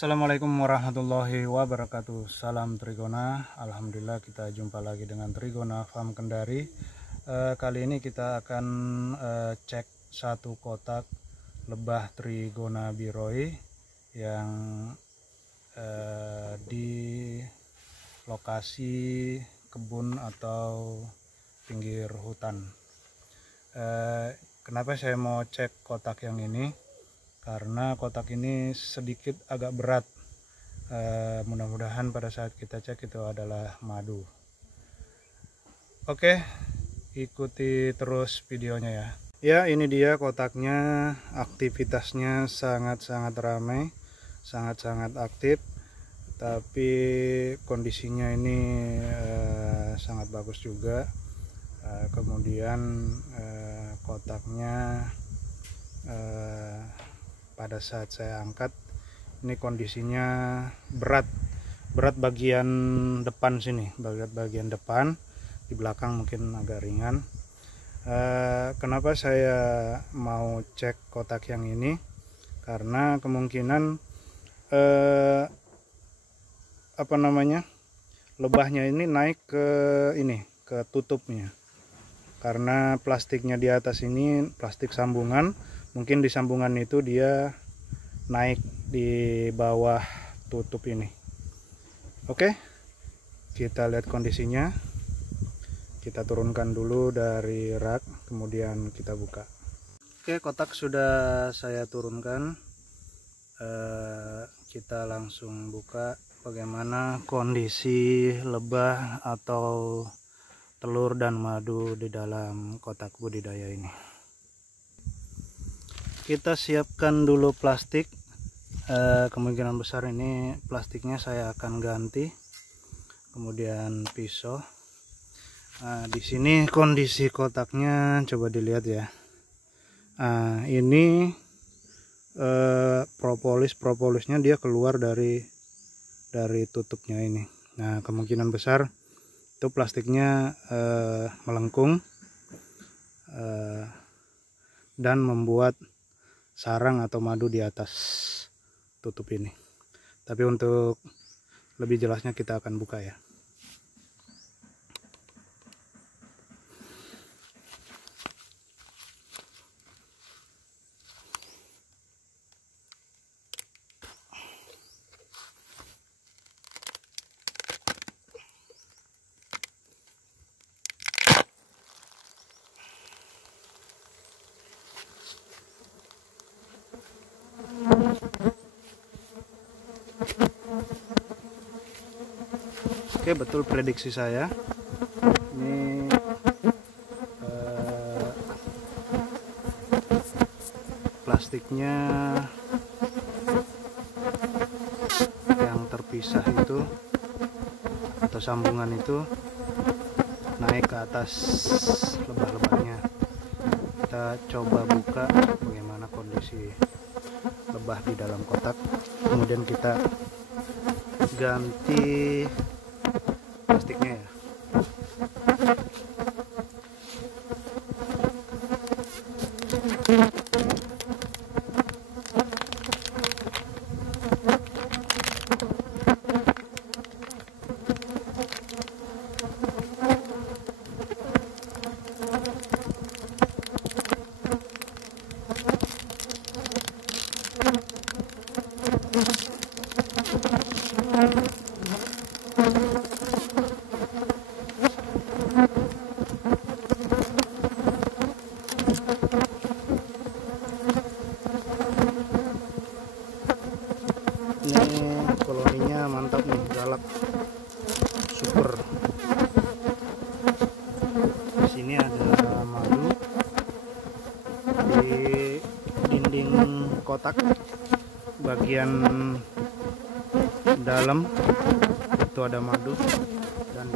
Assalamualaikum warahmatullahi wabarakatuh. Salam Trigona. Alhamdulillah kita jumpa lagi dengan Trigona Farm Kendari. Kali ini kita akan cek satu kotak lebah Trigona biroi yang di lokasi kebun atau pinggir hutan. Kenapa saya mau cek kotak yang ini? Karena kotak ini sedikit agak berat. Mudah-mudahan pada saat kita cek itu adalah madu. Oke, ikuti terus videonya ya. Ya, ini dia kotaknya. Aktivitasnya sangat-sangat ramai, sangat-sangat aktif. Tapi kondisinya ini sangat bagus juga. Kemudian kotaknya pada saat saya angkat ini kondisinya berat bagian depan sini, bagian depan. Di belakang mungkin agak ringan. Kenapa saya mau cek kotak yang ini? Karena kemungkinan lebahnya ini naik ke tutupnya. Karena plastiknya di atas ini plastik sambungan, mungkin di sambungan itu dia naik di bawah tutup ini. Oke, kita lihat kondisinya. Kita turunkan dulu dari rak, kemudian kita buka. Oke, kotak sudah saya turunkan. Kita langsung buka bagaimana kondisi lebah atau telur dan madu di dalam kotak budidaya ini. Kita siapkan dulu plastik. Kemungkinan besar ini plastiknya saya akan ganti. Kemudian pisau. Di sini kondisi kotaknya coba dilihat ya. Ini propolisnya dia keluar dari tutupnya ini. Nah, kemungkinan besar itu plastiknya melengkung dan membuat sarang atau madu di atas tutup ini. Tapi untuk lebih jelasnya kita akan buka ya. Oke, betul prediksi saya. Ini plastiknya yang terpisah itu atau sambungan itu naik ke atas lebah-lebahnya. Kita coba buka bagaimana kondisi lebah di dalam kotak. Kemudian kita ganti plastiknya ya. Ini koloninya mantap nih, galak, super. Di sini ada madu di dinding kotak bagian dalam itu ada madu, dan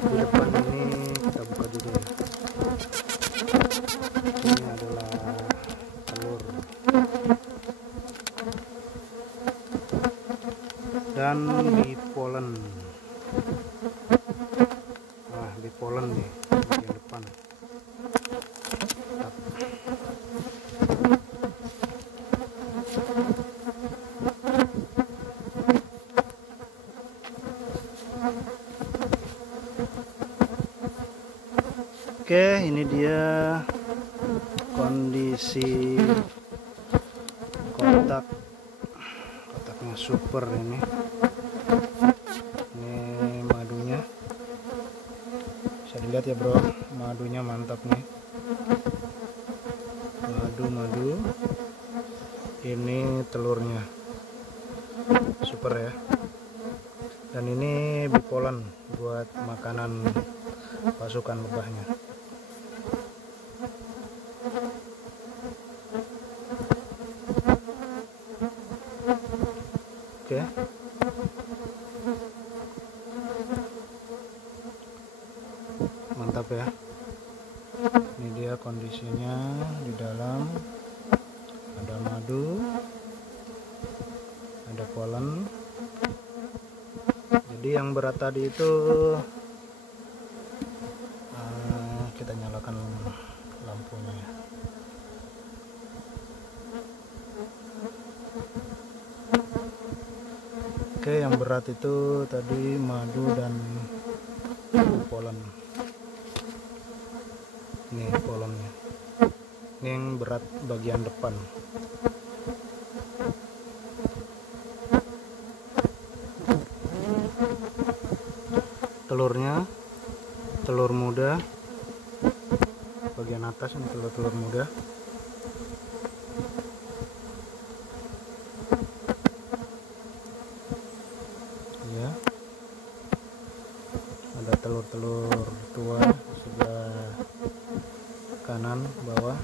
di depan ini kita buka juga ya. Ini adalah telur dan di polen. Nah, di polen nih bagian depan. Oke, ini dia kondisi kotaknya super ini madunya bisa dilihat ya bro, madunya mantap nih, madu ini telurnya super ya, dan ini bipolen buat makanan pasukan lebahnya. Oke, mantap ya. Ini dia kondisinya di dalam, ada madu, ada polen. Jadi yang berat tadi itu kita nyalakan lampunya ya. Oke, yang berat itu tadi madu dan polen. Ini polennya. Ini yang berat bagian depan. Telurnya, telur muda. Bagian atas ini telur muda. Ya, ada telur tua sebelah kanan bawah.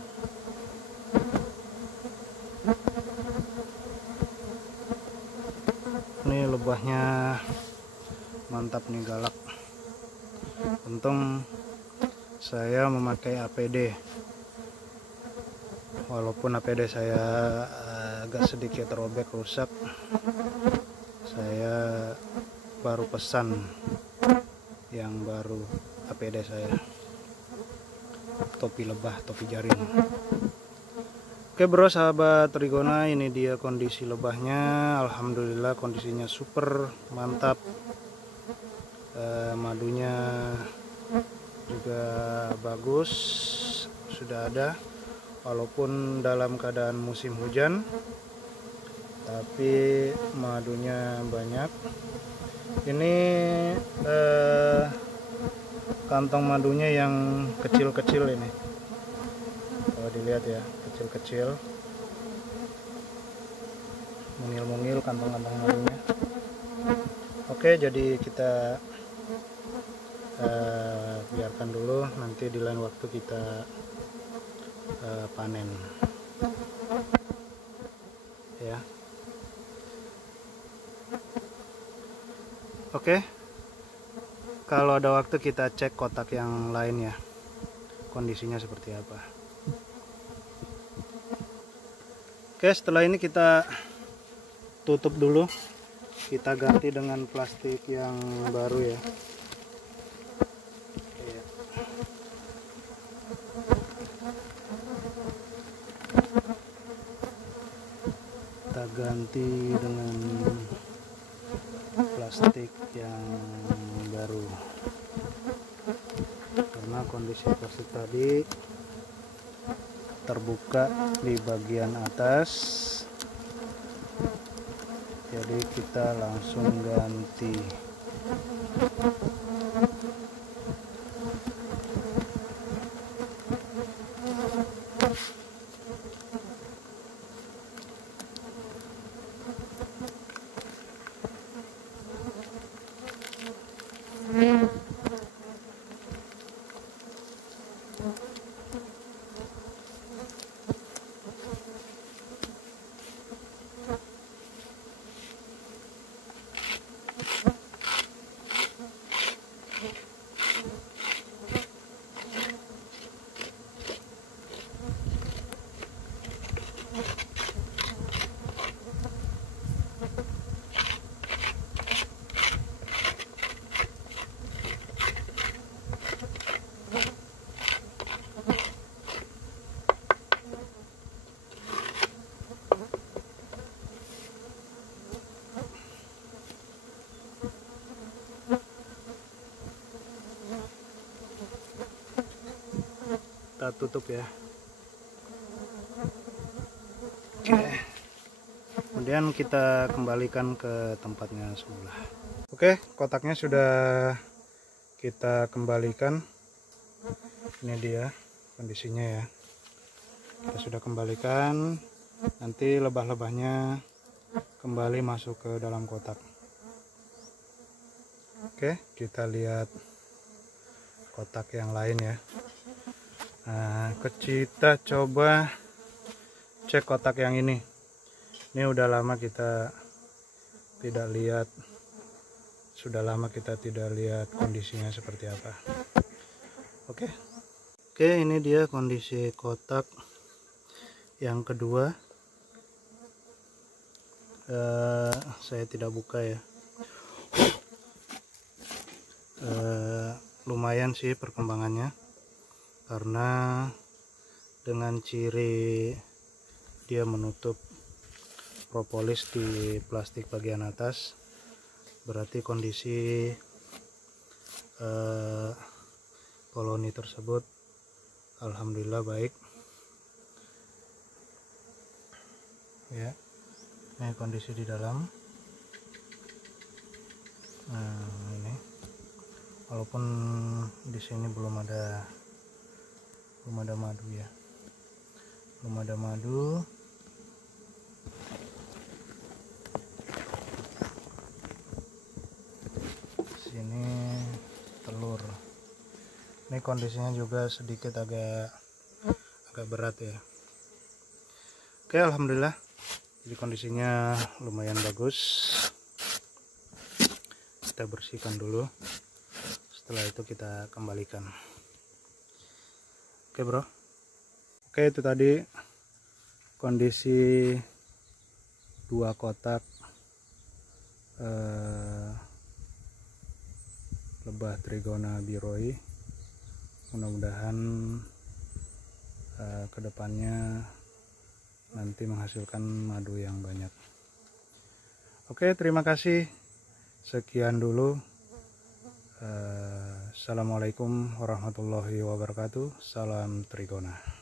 Ini lebahnya mantap nih, galak. Untung saya memakai APD, walaupun APD saya agak sedikit robek rusak. Saya baru pesan yang baru APD saya, topi lebah, topi jaring. Oke bro, sahabat Trigona, ini dia kondisi lebahnya. Alhamdulillah kondisinya super mantap. Madunya juga bagus, sudah ada, walaupun dalam keadaan musim hujan, tapi madunya banyak. Ini kantong madunya yang kecil-kecil ini, kalau dilihat ya, kecil-kecil, mungil-mungil kantong-kantong madunya. Oke, jadi kita biarkan dulu, nanti di lain waktu kita panen ya. Oke, kalau ada waktu kita cek kotak yang lain ya, kondisinya seperti apa. Oke, setelah ini kita tutup dulu, kita ganti dengan plastik yang baru ya. Kita ganti dengan plastik yang baru, karena kondisi plastik tadi terbuka di bagian atas, jadi kita langsung ganti. kita tutup ya. Oke, kemudian kita kembalikan ke tempatnya semula. Oke, kotaknya sudah kita kembalikan. Ini dia kondisinya ya. Kita sudah kembalikan. Nanti lebah-lebahnya kembali masuk ke dalam kotak. Oke, kita lihat kotak yang lain ya. Nah, kita coba cek kotak yang ini. Ini udah lama kita tidak lihat. Sudah lama kita tidak lihat kondisinya seperti apa. Oke, ini dia kondisi kotak yang kedua. Saya tidak buka ya. Lumayan sih perkembangannya, karena dengan ciri dia menutup propolis di plastik bagian atas, berarti kondisi koloni tersebut alhamdulillah baik ya. Ini kondisi di dalam. Nah, ini walaupun di sini belum ada madu ya, belum ada madu. Sini telur. Ini kondisinya juga sedikit agak berat ya. Oke, alhamdulillah, jadi kondisinya lumayan bagus. Kita bersihkan dulu, setelah itu kita kembalikan. Oke bro, oke, itu tadi kondisi dua kotak lebah Trigona biroi. Mudah-mudahan kedepannya nanti menghasilkan madu yang banyak. Oke, terima kasih. Sekian dulu. Assalamualaikum warahmatullahi wabarakatuh. Salam Trigona.